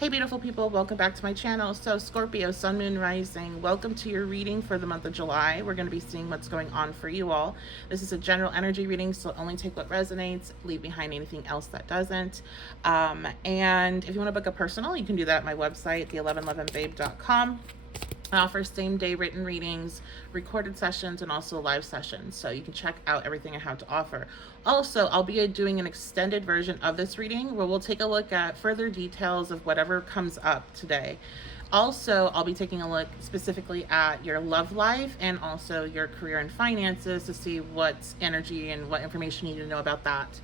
Hey beautiful people, welcome back to my channel. So Scorpio, Sun, Moon, Rising, welcome to your reading for the month of July. We're going to be seeing what's going on for you all. This is a general energy reading, so only take what resonates, leave behind anything else that doesn't. And if you want to book a personal, you can do that at my website, the1111babe.com. I offer same day written readings, recorded sessions, and also live sessions. So you can check out everything I have to offer. Also, I'll be doing an extended version of this reading where we'll take a look at further details of whatever comes up today. Also, I'll be taking a look specifically at your love life and also your career and finances to see what energy and what information you need to know about that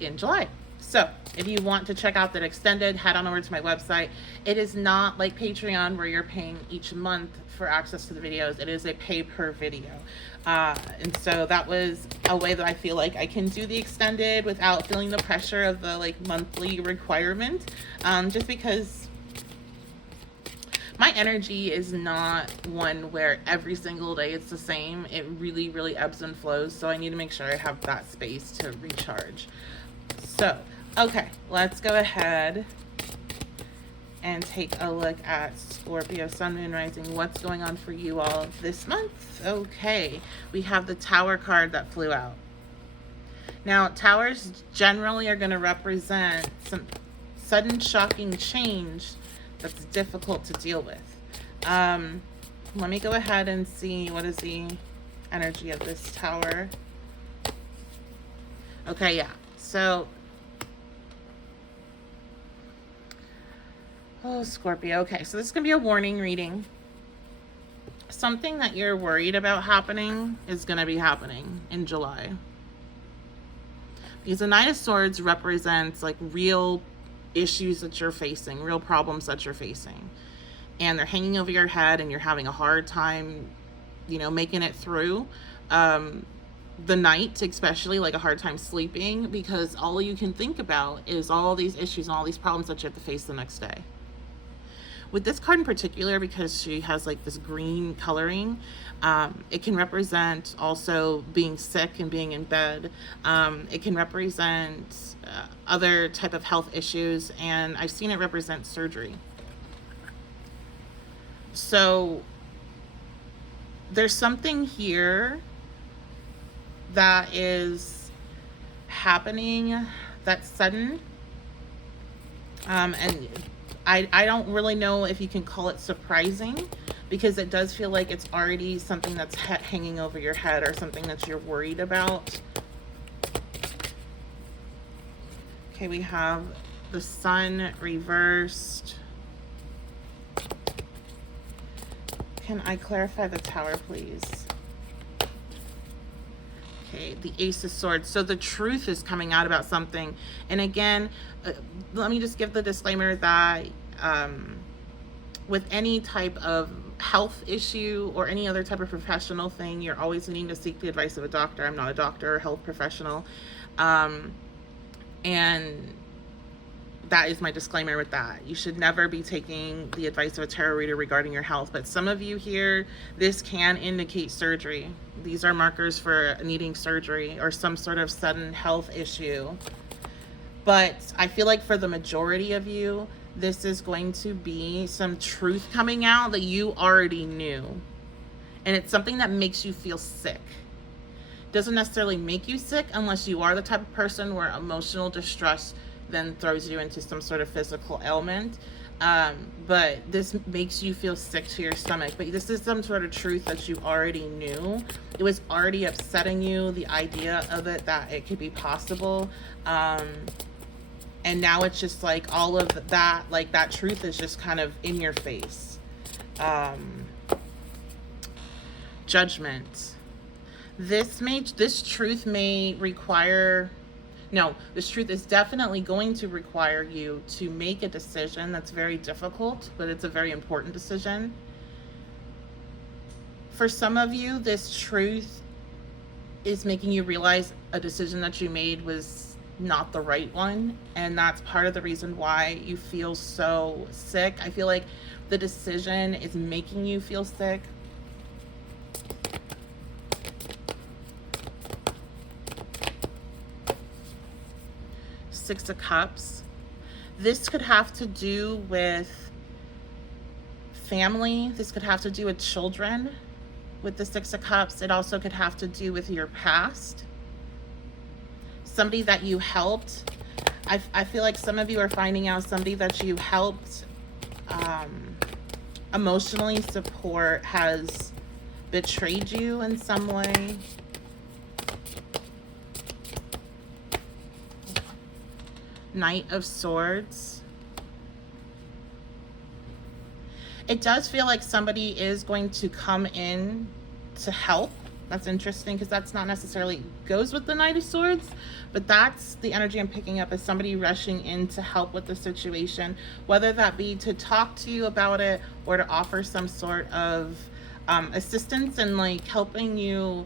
in July. So if you want to check out that extended, head on over to my website. It is not like Patreon where you're paying each month for access to the videos. It is a pay per video. And so that was a way that I feel like I can do the extended without feeling the pressure of the like monthly requirement. Just because my energy is not one where every single day it's the same. It really, really ebbs and flows. So I need to make sure I have that space to recharge. So, okay, let's go ahead and take a look at Scorpio, Sun, Moon, Rising. What's going on for you all this month? Okay, we have the Tower card that flew out. Now, towers generally are going to represent some sudden shocking change that's difficult to deal with. Let me go ahead and see what is the energy of this tower. Okay, yeah. So, oh, Scorpio. Okay, so this is going to be a warning reading. Something that you're worried about happening is going to be happening in July. Because the Knight of Swords represents like real issues that you're facing, real problems that you're facing. And they're hanging over your head and you're having a hard time, making it through. The night, especially, like a hard time sleeping because all you can think about is all these issues and all these problems that you have to face the next day. With this card in particular, because she has like this green coloring, it can represent also being sick and being in bed. It can represent other type of health issues, and I've seen it represent surgery. So there's something here that is happening that's sudden, and I don't really know if you can call it surprising, because it does feel like it's already something that's hanging over your head or something that you're worried about. Okay, we have the Sun reversed. Can I clarify the Tower, please? Okay, the Ace of Swords. So the truth is coming out about something. And again, let me just give the disclaimer that with any type of health issue or any other type of professional thing, you're always needing to seek the advice of a doctor. I'm not a doctor or health professional. And that is my disclaimer with that. You should never be taking the advice of a tarot reader regarding your health. But some of you here, this can indicate surgery. These are markers for needing surgery or some sort of sudden health issue. But I feel like for the majority of you, this is going to be some truth coming out that you already knew. And it's something that makes you feel sick. Doesn't necessarily make you sick unless you are the type of person where emotional distress then throws you into some sort of physical ailment. But this makes you feel sick to your stomach. But this is some sort of truth that you already knew. It was already upsetting you, the idea of it, that it could be possible. And now it's just like all of that, like that truth is just kind of in your face. Judgment. This truth may require... No, this truth is definitely going to require you to make a decision that's very difficult, but it's a very important decision. For some of you, this truth is making you realize a decision that you made was not the right one, and that's part of the reason why you feel so sick. I feel like the decision is making you feel sick. Six of Cups. This could have to do with family. This could have to do with children with the Six of Cups. It also could have to do with your past. Somebody that you helped. I feel like some of you are finding out somebody that you helped emotionally support has betrayed you in some way. Knight of Swords. It does feel like somebody is going to come in to help. That's interesting because that's not necessarily goes with the Knight of Swords, but that's the energy I'm picking up as somebody rushing in to help with the situation, whether that be to talk to you about it or to offer some sort of assistance and like helping you.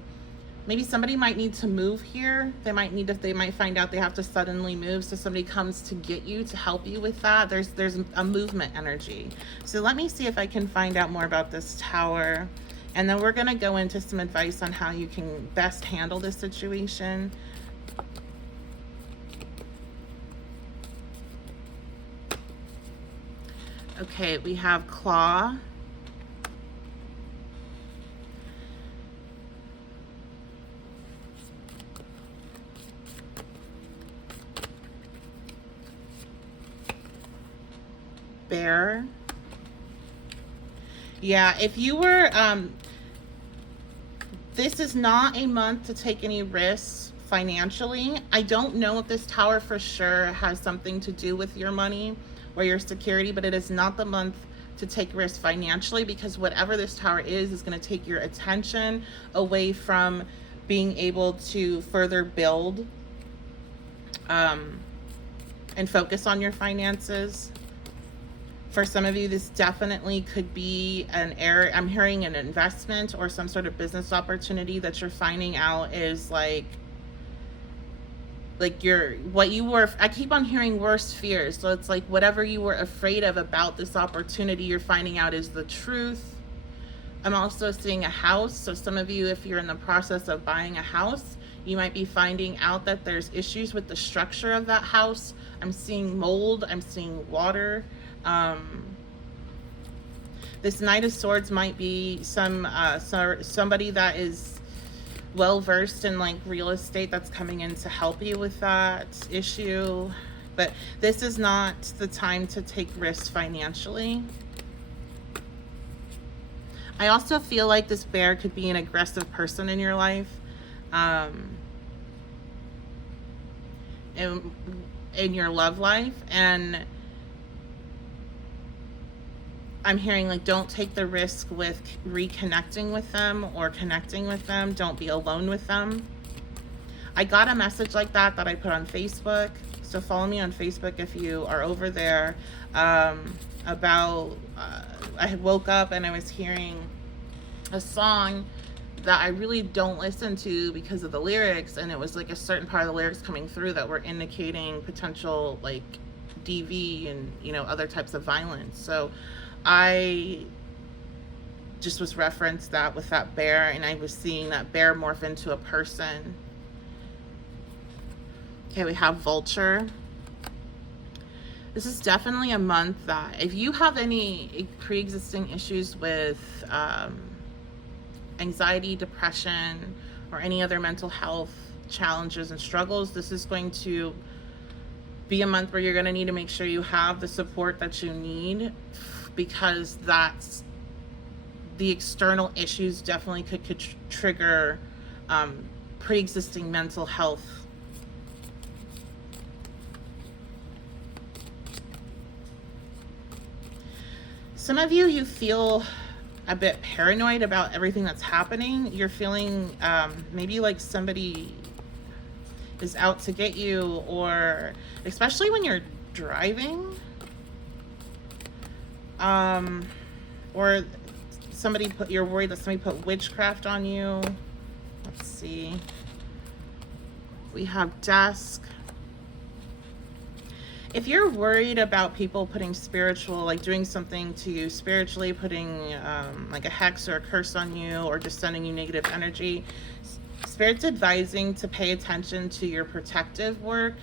Maybe somebody might need to move here. They might find out they have to suddenly move. So somebody comes to get you to help you with that. There's a movement energy. So let me see if I can find out more about this Tower. And then we're gonna go into some advice on how you can best handle this situation. Okay, we have Claw. Bear. Yeah, if you were this is not a month to take any risks financially. I don't know if this Tower for sure has something to do with your money or your security, but it is not the month to take risks financially, because whatever this Tower is going to take your attention away from being able to further build and focus on your finances. For some of you, this definitely could be an area. I'm hearing an investment or some sort of business opportunity that you're finding out is like what you were, I keep on hearing worst fears. So it's like whatever you were afraid of about this opportunity, you're finding out is the truth. I'm also seeing a house. So some of you, if you're in the process of buying a house, you might be finding out that there's issues with the structure of that house. I'm seeing mold. I'm seeing water. This Knight of Swords might be somebody that is well versed in like real estate that's coming in to help you with that issue, but this is not the time to take risks financially. I also feel like this bear could be an aggressive person in your life, in your love life, and I'm hearing like don't take the risk with reconnecting with them or connecting with them. Don't be alone with them. I got a message like that I put on Facebook. So follow me on Facebook if you are over there. I had woke up and I was hearing a song that I really don't listen to because of the lyrics, and it was like a certain part of the lyrics coming through that were indicating potential like DV and other types of violence. So I just was referenced that with that bear, and I was seeing that bear morph into a person. Okay, we have Vulture. This is definitely a month that if you have any pre-existing issues with anxiety, depression, or any other mental health challenges and struggles, this is going to be a month where you're going to need to make sure you have the support that you need, because that's the external issues definitely could trigger pre-existing mental health. Some of you feel a bit paranoid about everything that's happening. You're feeling maybe like somebody is out to get you, or especially when you're driving. Or you're worried that somebody put witchcraft on you. Let's see. We have Dusk. If you're worried about people putting like doing something to you spiritually, putting like a hex or a curse on you, or just sending you negative energy, Spirit's advising to pay attention to your protective work,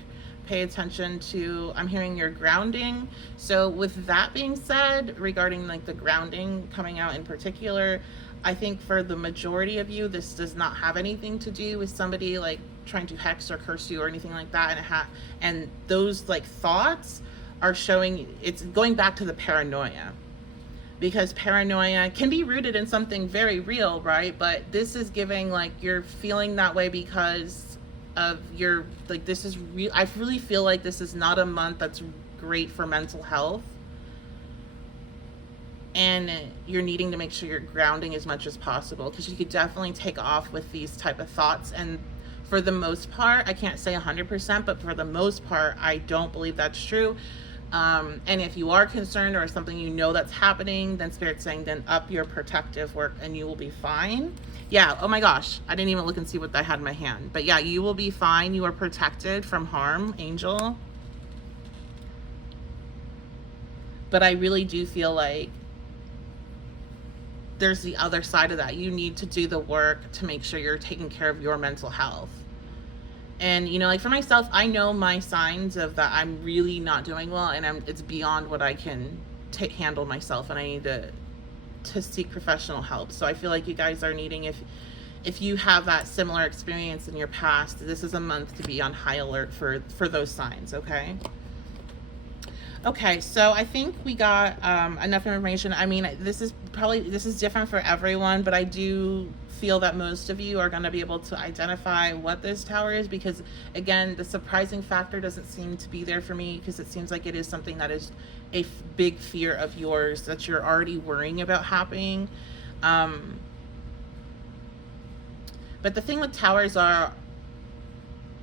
pay attention to, I'm hearing your grounding. So with that being said, regarding like the grounding coming out in particular, I think for the majority of you, this does not have anything to do with somebody like trying to hex or curse you or anything like that. And those like thoughts are showing, it's going back to the paranoia, because paranoia can be rooted in something very real, right? But this is giving like you're feeling that way because of your, like, this is real. I really feel like this is not a month that's great for mental health, and you're needing to make sure you're grounding as much as possible, because you could definitely take off with these type of thoughts. And for the most part, I can't say 100%, but for the most part, I don't believe that's true. And if you are concerned or something you know that's happening, then Spirit's saying then up your protective work and you will be fine. Yeah, oh my gosh, I didn't even look and see what I had in my hand. But yeah, you will be fine. You are protected from harm, Angel. But I really do feel like there's the other side of that. You need to do the work to make sure you're taking care of your mental health. And, you know, like for myself, I know my signs of that I'm really not doing well, and it's beyond what I can handle myself, and I need to seek professional help. So I feel like you guys are needing, if you have that similar experience in your past, this is a month to be on high alert for those signs, okay? Okay, so I think we got enough information. I mean, this is different for everyone, but I do feel that most of you are going to be able to identify what this tower is, because again, the surprising factor doesn't seem to be there for me, because it seems like it is something that is a big fear of yours that you're already worrying about happening. But the thing with towers are,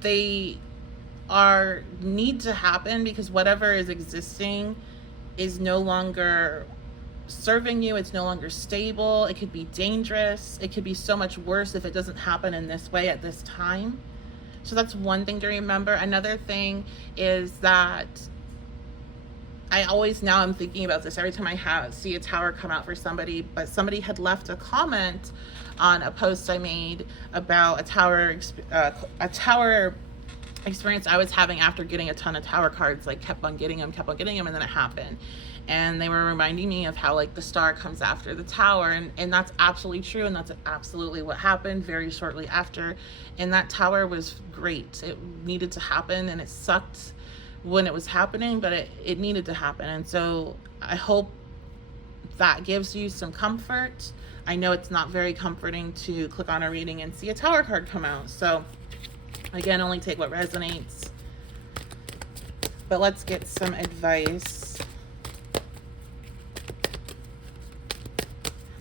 they need to happen because whatever is existing is no longer serving you. It's no longer stable. It could be dangerous. It could be so much worse if it doesn't happen in this way at this time. So that's one thing to remember. Another thing is that I'm thinking about this every time I see a tower come out for somebody, but somebody had left a comment on a post I made about a tower experience I was having after getting a ton of tower cards. Like kept on getting them, and then it happened. And they were reminding me of how like the star comes after the tower, and that's absolutely true, and that's absolutely what happened very shortly after. And that tower was great. It needed to happen, and it sucked when it was happening, but it needed to happen. And so I hope that gives you some comfort. I know it's not very comforting to click on a reading and see a tower card come out. So again, only take what resonates. But let's get some advice.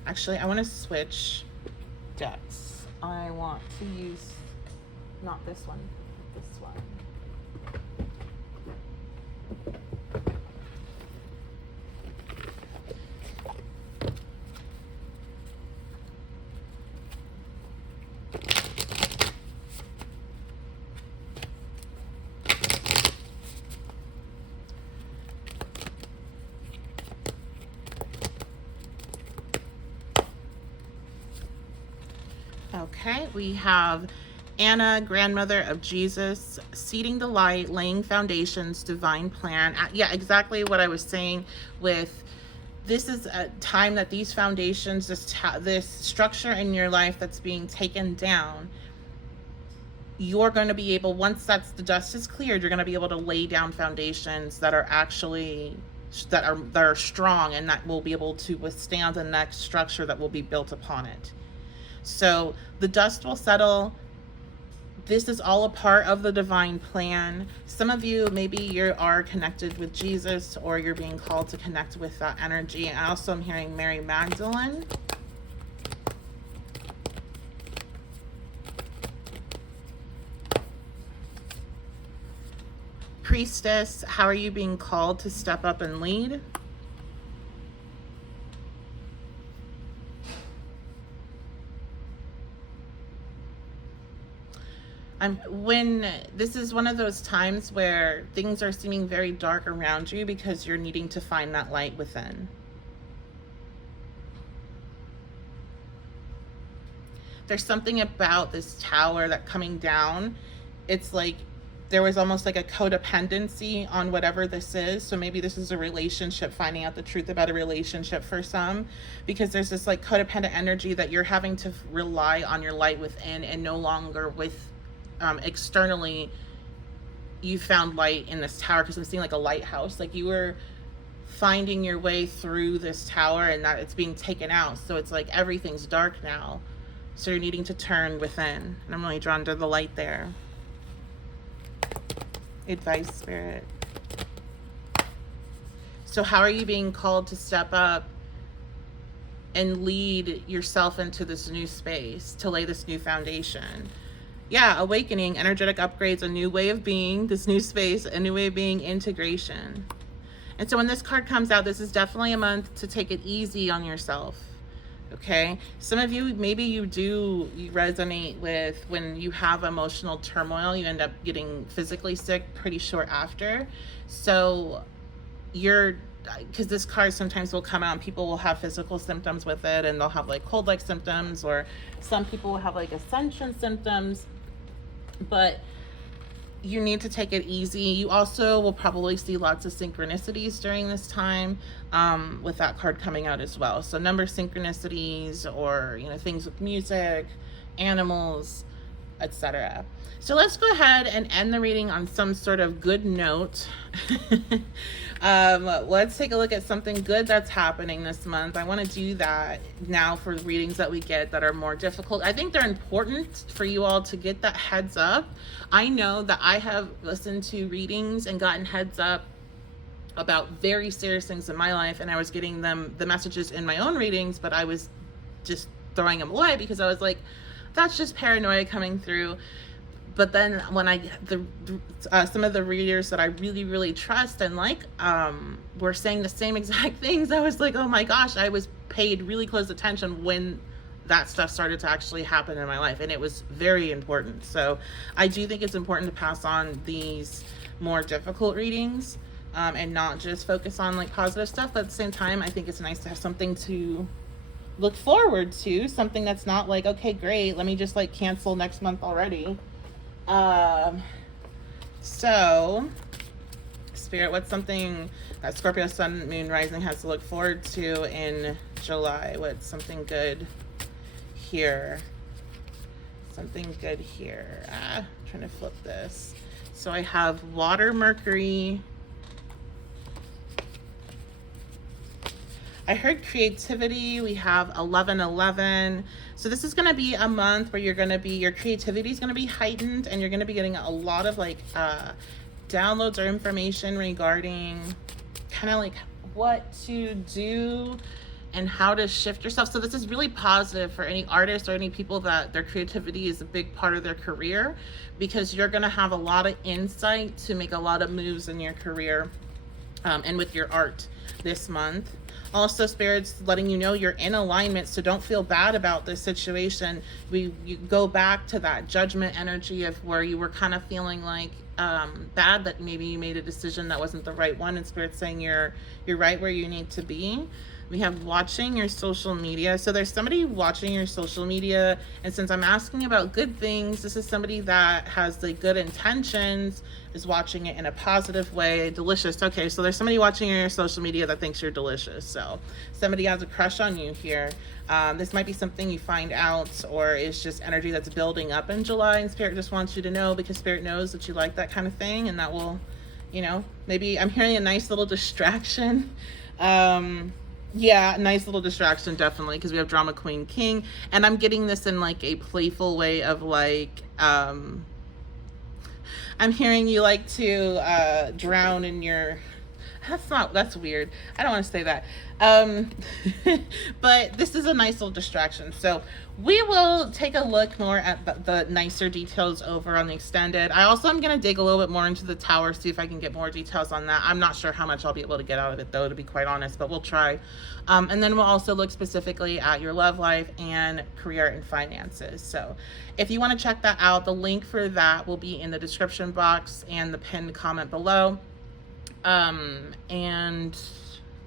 Actually, I want to switch decks. I want to use not this one, this one. Okay, we have Anna, grandmother of Jesus, seeding the light, laying foundations, divine plan. Yeah, exactly what I was saying with this is a time that these foundations, this structure in your life that's being taken down, you're going to be able, once the dust is cleared, you're going to be able to lay down foundations that are actually that are strong, and that will be able to withstand the next structure that will be built upon it. So the dust will settle. This is all a part of the divine plan. Some of you, maybe you are connected with Jesus, or you're being called to connect with that energy. And also I'm hearing Mary Magdalene. Priestess, how are you being called to step up and lead? When this is one of those times where things are seeming very dark around you because you're needing to find that light within. There's something about this tower that coming down, it's like there was almost like a codependency on whatever this is. So maybe this is a relationship, finding out the truth about a relationship for some, because there's this like codependent energy that you're having to rely on your light within and no longer with externally. You found light in this tower, because I'm seeing like a lighthouse, like you were finding your way through this tower and that it's being taken out. So it's like everything's dark now. So you're needing to turn within. And I'm really drawn to the light there. Advice, Spirit. So how are you being called to step up and lead yourself into this new space, to lay this new foundation? Yeah, awakening, energetic upgrades, a new way of being, this new space, a new way of being, integration. And so when this card comes out, this is definitely a month to take it easy on yourself. Okay, some of you, maybe you resonate with when you have emotional turmoil, you end up getting physically sick pretty short after. So because this card sometimes will come out and people will have physical symptoms with it, and they'll have like cold-like symptoms, or some people will have like ascension symptoms, but you need to take it easy. You also will probably see lots of synchronicities during this time, with that card coming out as well. So number synchronicities, or things with music, animals, etc. So let's go ahead and end the reading on some sort of good note. Let's take a look at something good that's happening this month. I want to do that now for the readings that we get that are more difficult. I think they're important for you all to get that heads up. I know that I have listened to readings and gotten heads up about very serious things in my life, and I was getting the messages in my own readings, but I was just throwing them away because I was like, that's just paranoia coming through. But then when some of the readers that I really, really trust and like were saying the same exact things, I was like, oh my gosh, I was paid really close attention when that stuff started to actually happen in my life, and it was very important. So I do think it's important to pass on these more difficult readings, and not just focus on like positive stuff. But at the same time, I think it's nice to have something to look forward to, something that's not like, okay, great, let me just like cancel next month already. So Spirit, what's something that Scorpio Sun, Moon, Rising has to look forward to in July? What's something good here? Something good here. I'm trying to flip this. So I have Water, Mercury. I heard creativity. We have 1111. So this is going to be a month where your creativity is going to be heightened, and you're going to be getting a lot of like downloads or information regarding kind of like what to do and how to shift yourself. So this is really positive for any artists or any people that their creativity is a big part of their career, because you're going to have a lot of insight to make a lot of moves in your career, and with your art this month. Also, Spirit's letting you know you're in alignment, so don't feel bad about this situation. You go back to that judgment energy of where you were kind of feeling like bad that maybe you made a decision that wasn't the right one, and Spirit's saying you're right where you need to be. We have watching your social media. So there's somebody watching your social media, and since I'm asking about good things, this is somebody that has the good intentions, is watching it in a positive way. Delicious. Okay, so there's somebody watching your social media that thinks you're delicious. So somebody has a crush on you here. This might be something you find out, or is just energy that's building up in July, and Spirit just wants you to know, because Spirit knows that you like that kind of thing, and that will, maybe I'm hearing a nice little distraction. Yeah, nice little distraction, definitely, because we have Drama Queen King, and I'm getting this in like a playful way of like, I'm hearing you like to drown in your, that's weird. I don't want to say that. But this is a nice little distraction. So we will take a look more at the nicer details over on the extended. I also am going to dig a little bit more into the tower, see if I can get more details on that. I'm not sure how much I'll be able to get out of it, though, to be quite honest, but we'll try. And then we'll also look specifically at your love life and career and finances. So if you want to check that out, the link for that will be in the description box and the pinned comment below. And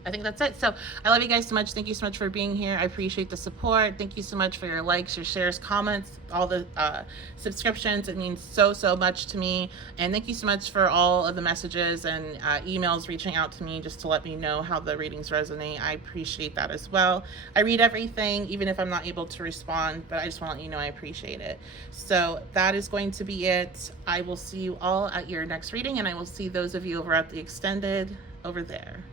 I think that's it. So I love you guys so much. Thank you so much for being here. I appreciate the support. Thank you so much for your likes, your shares, comments, all the subscriptions. It means so, so much to me. And thank you so much for all of the messages and emails reaching out to me just to let me know how the readings resonate. I appreciate that as well. I read everything, even if I'm not able to respond, but I just want to let you know I appreciate it. So that is going to be it. I will see you all at your next reading, and I will see those of you over at the extended over there.